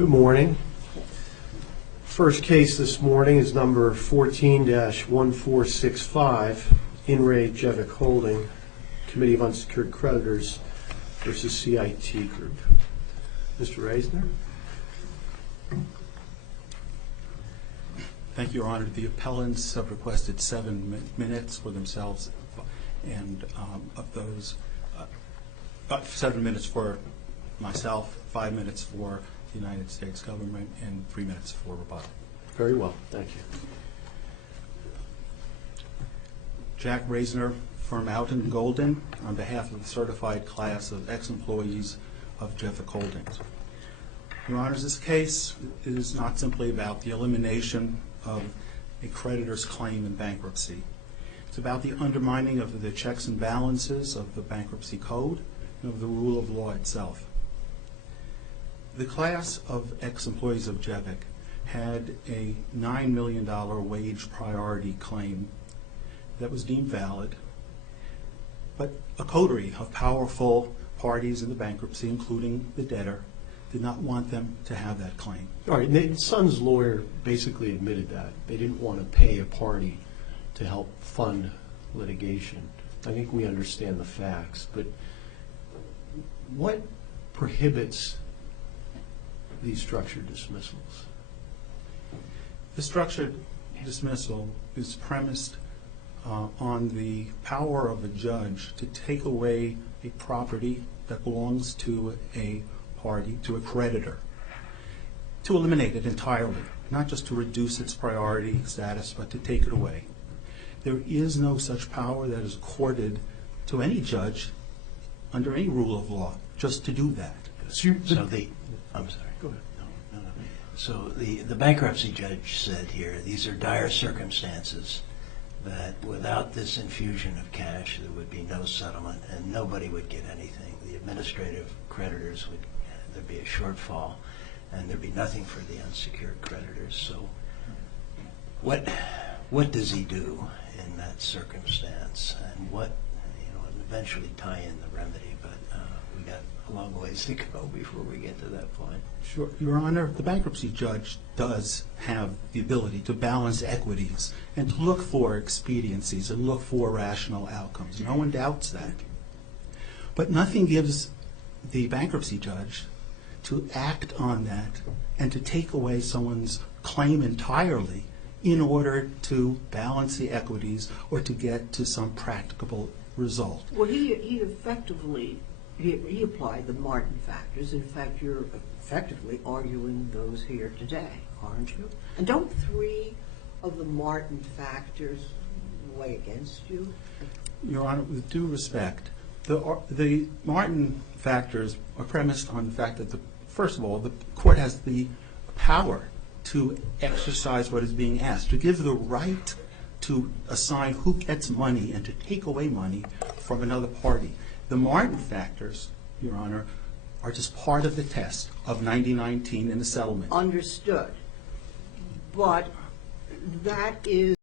Good morning. First case this morning is number 14-1465, InRe JevicHolding, Committee of Unsecured Creditors versus CIT Group. Mr. Reisner. Thank you, Your Honor. The appellants have requested 7 minutes for themselves, and of those, 7 minutes for myself, 5 minutes for the United States government, and 3 minutes for rebuttal. Very well, thank you. Jack Reisner, firm Houghton Golden, on behalf of the certified class of ex-employees of Jevic Holdings. Your Honors, this case is not simply about the elimination of a creditor's claim in bankruptcy. It's about the undermining of the checks and balances of the bankruptcy code and of the rule of law itself. The class of ex-employees of Jevic had a $9 million wage priority claim that was deemed valid, but a coterie of powerful parties in the bankruptcy, including the debtor, did not want them to have that claim. All right, Nathan Son's lawyer basically admitted that. They didn't want to pay a party to help fund litigation. I think we understand the facts, but what prohibits these structured dismissals? The structured dismissal is premised on the power of a judge to take away a property that belongs to a party, to a creditor, to eliminate it entirely, not just to reduce its priority status, but to take it away. There is no such power that is accorded to any judge under any rule of law just to do that. I'm sorry. Go ahead. No. So the bankruptcy judge said here, these are dire circumstances, that without this infusion of cash, there would be no settlement and nobody would get anything. The administrative creditors there'd be a shortfall, and there'd be nothing for the unsecured creditors. So what does he do in that circumstance, and and eventually tie in the remedy, but we got a long ways to go before we get to that point. Sure. Your Honor, the bankruptcy judge does have the ability to balance equities and to look for expediencies and look for rational outcomes. No one doubts that. But nothing gives the bankruptcy judge to act on that and to take away someone's claim entirely in order to balance the equities or to get to some practicable result. Well, he effectively applied the Martin factors. In fact, you're effectively arguing those here today, aren't you? And don't 3 of the Martin factors weigh against you? Your Honor, with due respect, the Martin factors are premised on the fact that, first of all, the court has the power to exercise what is being asked, to give the right to assign who gets money and to take away money from another party. The Martin factors, Your Honor, are just part of the test of 9019 in the settlement. Understood. But that is